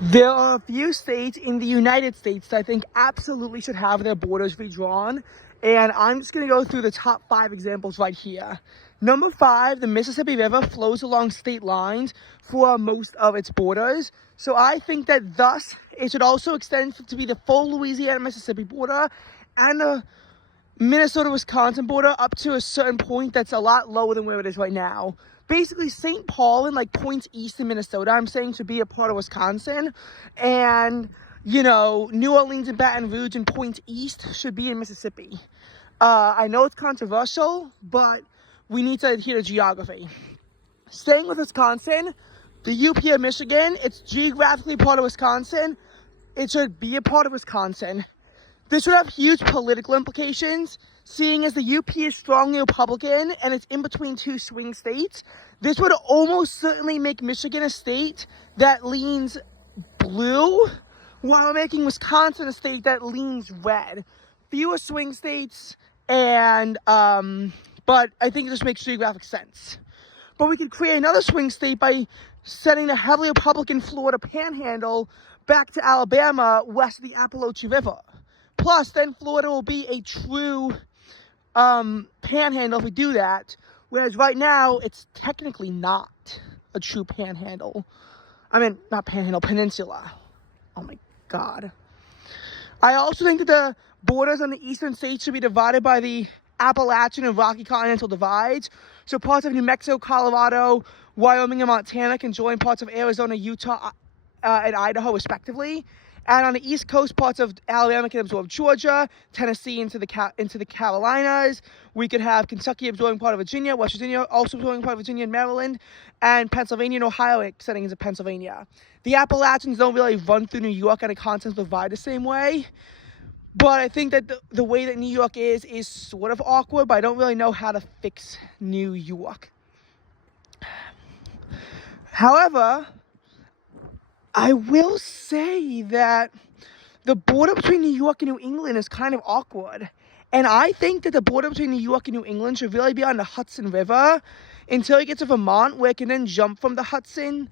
There are a few states in the United States that I think absolutely should have their borders redrawn, and I'm just going to go through the top 5 examples right here. Number 5, the Mississippi River flows along state lines for most of its borders, so I think that thus it should also extend to be the full Louisiana-Mississippi border and the Minnesota-Wisconsin border up to a certain point that's a lot lower than where it is right now. Basically, St. Paul and like points east in Minnesota, I'm saying, should be a part of Wisconsin. And, New Orleans and Baton Rouge and points east should be in Mississippi. I know it's controversial, but we need to adhere to geography. Staying with Wisconsin, the UP of Michigan, it's geographically part of Wisconsin. It should be a part of Wisconsin. This would have huge political implications, seeing as the UP is strongly Republican and it's in between 2 swing states. This would almost certainly make Michigan a state that leans blue, while making Wisconsin a state that leans red. Fewer swing states, but I think it just makes geographic sense. But we could create another swing state by sending the heavily Republican Florida panhandle back to Alabama west of the Appalachian River. Plus, then Florida will be a true panhandle if we do that. Whereas right now, it's technically not a true panhandle. I mean, not panhandle, peninsula. Oh my God. I also think that the borders on the eastern states should be divided by the Appalachian and Rocky Continental divides. So parts of New Mexico, Colorado, Wyoming, and Montana can join parts of Arizona, Utah, and Idaho, respectively. And on the East Coast, parts of Alabama can absorb Georgia, Tennessee into the Carolinas. We could have Kentucky absorbing part of Virginia, West Virginia also absorbing part of Virginia and Maryland, and Pennsylvania and Ohio extending into Pennsylvania. The Appalachians don't really run through New York and the continental divide the same way. But I think that the way that New York is sort of awkward, but I don't really know how to fix New York. However, I will say that the border between New York and New England is kind of awkward. And I think that the border between New York and New England should really be on the Hudson River until you get to Vermont, where it can then jump from the Hudson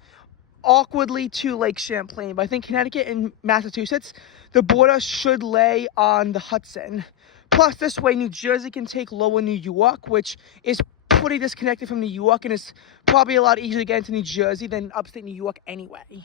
awkwardly to Lake Champlain. But I think Connecticut and Massachusetts, the border should lay on the Hudson. Plus, this way, New Jersey can take lower New York, which is pretty disconnected from New York and is probably a lot easier to get into New Jersey than upstate New York anyway.